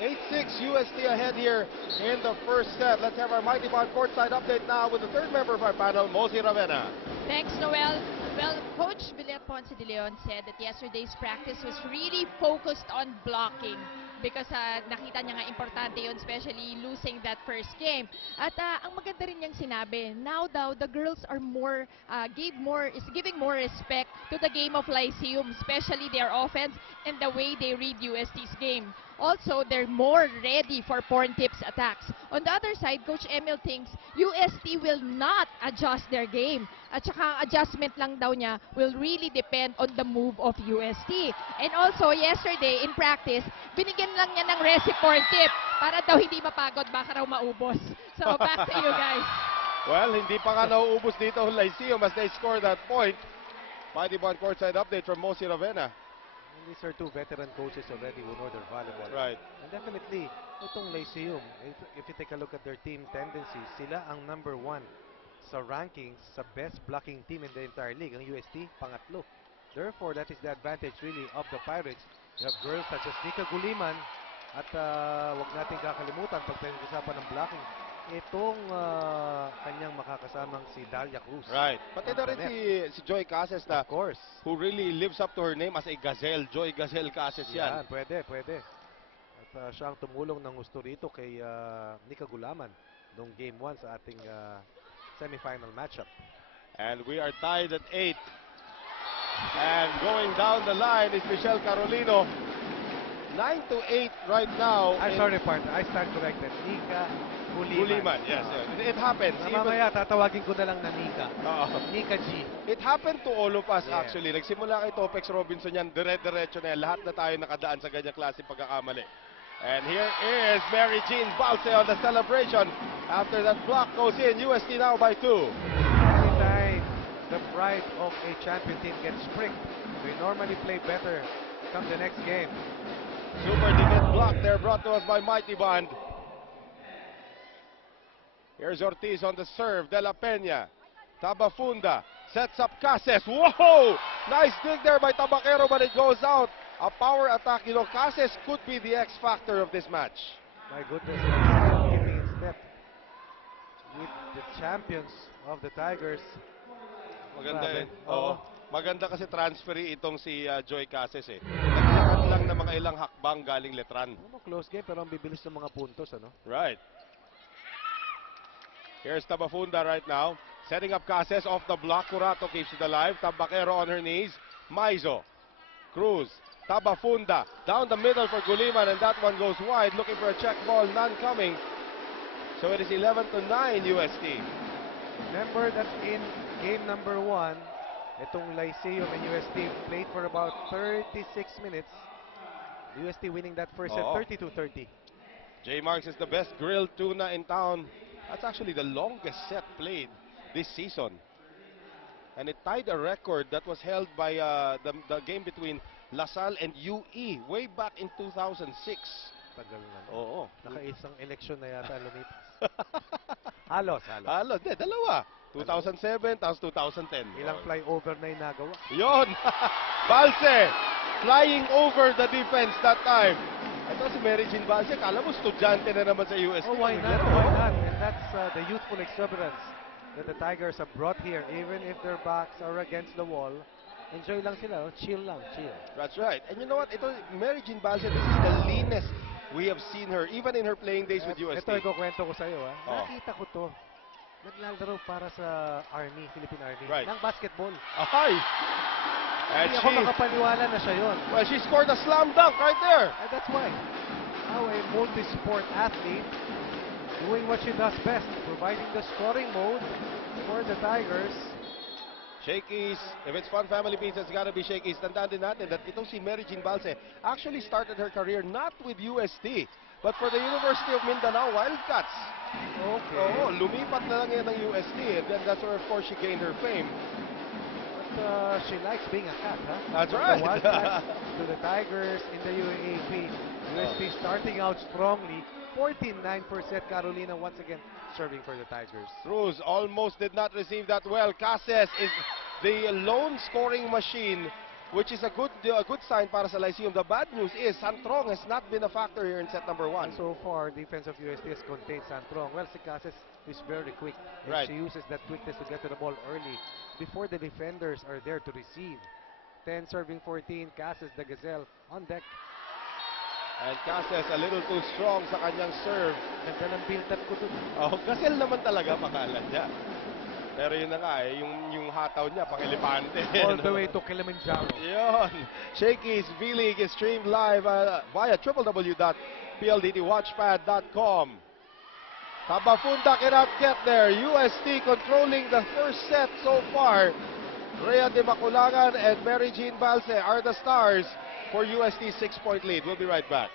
8-6 UST ahead here in the first set. Let's have our Mighty Bond courtside update now with the third member of our panel, Mosey Ravena. Thanks, Noel. Well, Coach Villet Ponce de Leon said that yesterday's practice was really focused on blocking because nakita niya nga importante yun, especially losing that first game. At ang maganda rin niyang sinabi, now daw the girls are giving more respect to the game of Lyceum, especially their offense and the way they read UST's game. Also, they're more ready for Porn Tips attacks. On the other side, Coach Emil thinks UST will not adjust their game. At saka ang adjustment lang daw niya will really depend on the move of UST. And also, yesterday in practice, binigyan lang niya ng recipe Porn Tip para daw hindi mapagod, baka raw maubos. So, back to you guys. Well, hindi pa nga nauubos dito ang Lyceum as they score that point. Mighty Bond courtside update from Mosey Ravena. These are two veteran coaches already who know their volleyball. Right. And definitely, itong Lyceum, if you take a look at their team tendencies, sila ang #1 sa rankings sa best blocking team in the entire league. Ang UST, pangatlo. Therefore, that is the advantage really of the Pirates. You have girls such as Nika Guliman at wag natin kakalimutan pag pinag-usapan ng blocking, itong kanyang makakasamang si Dalia Cruz. Right. Pati na rin si Joy Cases na, of course, who really lives up to her name as a gazelle. Joy Gazelle Cases yan. Yeah, pwede. At siya ang tumulong ng gusto rito kay Nika Gulaman noong Game 1 sa ating semifinal matchup. And we are tied at 8. And going down the line is Michelle Carolino. 9-8 right now. I'm sorry, partner. I stand corrected. Nika Guliman. Yes. It happens. Mamaya, tatawagin ko na lang na Nika. Nika G. It happened to all of us, Yeah. actually. Nagsimula kay Topex Robinson yan, dire-diretso na yan. Lahat na tayo nakadaan sa ganyang klase pagkakamali. And here is Mary Jean Balse on the celebration. After that block goes in, UST now by 2. Every time the pride of a champion team gets pricked, we normally play better come the next game. Super Divot block there brought to us by Mighty Bond. Here's Ortiz on the serve. De La Peña. Tabafunda sets up Cases. Whoa! Nice dig there by Tabaquero, but it goes out. A power attack. You know, Cases could be the X factor of this match. My goodness, still keeping in step with the champions of the Tigers. Maganda Grabe. Oo. Maganda kasi transferee itong si Joy Cases eh. Naglakad lang ng mga ilang hakbang galing Letran. Close game pero ang bibilis ng mga puntos, ano? Right. Here's Tabafunda right now. Setting up Cases off the block. Curato keeps it alive. Tabaquero on her knees. Maizo. Cruz. Tabafunda. Down the middle for Guliman, and that one goes wide. Looking for a check ball. None coming. So it is 11-9 UST. Remember that in game number 1, itong Lyceum and UST played for about 36 minutes. UST winning that first set 32-30. J. Marks is the best grilled tuna in town. That's actually the longest set played this season. And it tied a record that was held by the game between LaSalle and UE way back in 2006. Tagal na. Oo. Nakaisang eleksyon na yata lumipas. Halos. Dalawa. 2007, tapos 2010. Ilang flyover na yung nagawa. Yon! Balse! Flying over the defense that time. Ito si Mary Jean Balse, kala mo estudyante na naman sa UST. Oh, why not? Why not? And that's the youthful exuberance that the Tigers have brought here. Even if their backs are against the wall, enjoy lang sila. Chill lang, chill. That's right. And you know what? Ito, Mary Jean Balse, this is the leanest we have seen her, even in her playing days with UST. Ito, ikukwento ko sa'yo. Nakita ko to. Naglalaro para sa Army, Philippine Army. Right. Ng basketball. Ahay! And Hindi ako makapaniwala na siya yun. well, she scored a slam dunk right there. And that's why. Now a multi-sport athlete doing what she does best, providing the scoring mode for the Tigers. Shakey's, if it's Fun Family Pizza, it's gotta be Shakey's. Tandaan din natin that itong si Mary Jean Balse actually started her career not with UST, but for the University of Mindanao Wildcats. Okay. Oo, lumipat na lang yan ng UST, and then that's where, of course, she gained her fame. But she likes being a cat, huh? That's From right. The Wildcats to the Tigers in the UAAP. UST starting out strongly. 14-9 for set. Carolina once again serving for the Tigers. Cruz almost did not receive that well. Cases is the lone scoring machine which is a good sign para sa Lyceum. The bad news is Santrong has not been a factor here in set number 1. So far, defense of UST has contained Santrong. Well, si Cases is very quick. And Right. she uses that quickness to get to the ball early before the defenders are there to receive. 10 serving 14, Cases, the Gazelle, on deck. And Cases a little too strong sa kanyang serve. Ganda ng build-up ko dun. Oh, Gazelle naman talaga pangalan niya. Pero yun na nga eh, yung hataw niya pang elepante. All the way to Kilimanjaro. Yun. Shakey's V-League is streamed live via www.pldtwatchpad.com. Tabafunda cannot get there. UST controlling the first set so far. Rhea de Maculangan and Mary Jean Balse are the stars for UST's 6-point lead. We'll be right back.